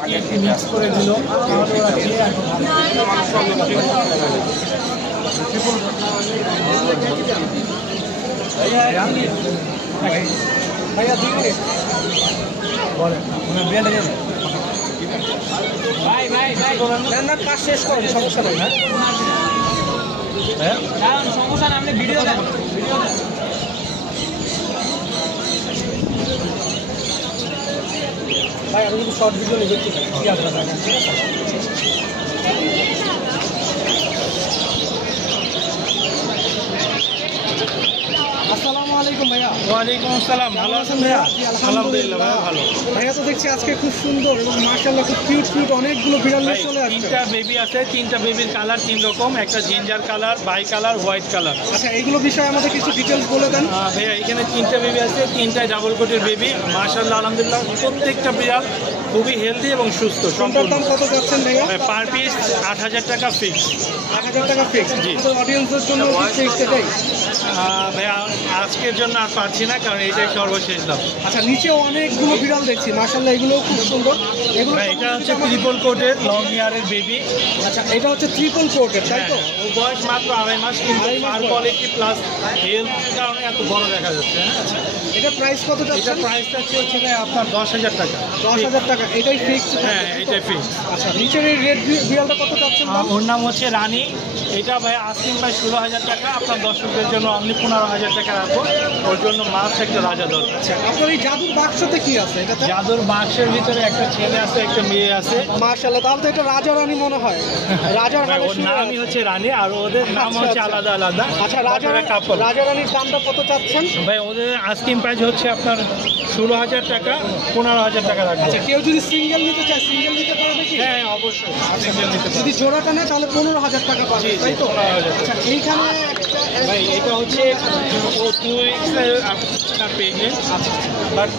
Mix করে দিল তাহলে ওরা খেয়ে একটু ভাইয়া 2 মিনিট বলেন বিয়াটা যাবে ভাই ভাই ভাই না কাজ শেষ করেন সমস্যা নেই হ্যাঁ সমস্যা না আপনি ভিডিও দেন ভাই আমি কিন্তু শর্ট ভিডিও দেখতে চাই ঠিক আছে আসসালামু আলাইকুম ভাইয়া। ওয়ালাইকুম আসসালাম। ভালো আছেন ভাইয়া? আলহামদুলিল্লাহ ভাই ভালো। ভাইয়া তো দেখছি আজকে খুব সুন্দর এবং মাশাআল্লাহ খুব কিউট কিউট অনেকগুলো বিড়াল নিয়ে চলে আসছে। তিনটা বেবি আছে, তিনটা বেবির কালার তিন রকম, একটা ginger colour, bicolour, white colour. আচ্ছা এইগুলো বিষয়ে আমাদের কিছু ডিটেলস বলে দেন। ভাইয়া এখানে তিনটা বেবি আছে, তিনটাই ডাবল কোটের বেবি। মাশাআল্লাহ আলহামদুলিল্লাহ প্রত্যেকটা বিড়াল খুবই হেলদি এবং সুস্থ। সম্পূর্ণ দাম কত যাচ্ছেন ভাইয়া? পার পিস 8000 টাকা ফিক্স। 8000 টাকা ফিক্স। জি। তো অডিয়েন্সের জন্য ফিক্স এটাই। ভাইয়া আজকের জন্য আর পারছি না, কারণ এটাই সর্বশেষ দাম। আচ্ছা নিচেও অনেকগুলো বিড়াল দেখছি মাশাআল্লাহ এগুলোও খুব সুন্দর। এগুলো এটা হচ্ছে ট্রিপল কোটের লং ইয়ারের বেবি। আচ্ছা এটা হচ্ছে ট্রিপল কোটের তাই তো? ও বয়স মাত্র 2.5 মাস, কিন্তু আর কোয়ালিটি প্লাস হেলথ কারণে এত বড় দেখা যাচ্ছে। এটা প্রাইস কত যাচ্ছে? এটা প্রাইসটা হচ্ছে আপনার 10,000 টাকা। 10,000 টাকা এটাই ফিক্স? হ্যাঁ এটাই ফিক্স। আচ্ছা নিচের এই রেড বিড়ালটা কত যাচ্ছে? ওর নাম হচ্ছে রানী। এটা ভাই আস্কিং প্রাইস 16,000 টাকা। আপনার দর্শকদের জন্য অনলি 15,000 টাকা রাখবো। ওর জন্য মাস্ট একটা রাজা দরকার। আচ্ছা আপনার এই জাদুর বাক্সতে কি আছে? এটা জাদুর বাক্সের ভিতরে একটা ছেলে আছে, একটা মেয়ে আছে। মাশাআল্লাহ তাহলে তো এটা রাজা রানী মনে হয়। রাজার ভাই, ওর নামই হচ্ছে রানী আর ওদের নাম হচ্ছে আলাদা আলাদা। আচ্ছা কাপল। রাজা রানীর দামটা কত চাচ্ছেন? ভাই ওদের আস্কিং প্রাইস হচ্ছে আপনার 16,000 টাকা, 15,000 টাকা রাখবো। আচ্ছা কেউ যদি সিঙ্গেল নিতে চায় সিঙ্গেল নিতে পারবে কি? হ্যাঁ অবশ্যই সিঙ্গেল নিতে পারবে। যদি জোড়াটা নেয় তাহলে 15,000 টাকা পাবে তাই তো? আচ্ছা এইখানে ভাই এটা হচ্ছে ও 2 উইকস আপনার প্রেগনেন্ট। বাট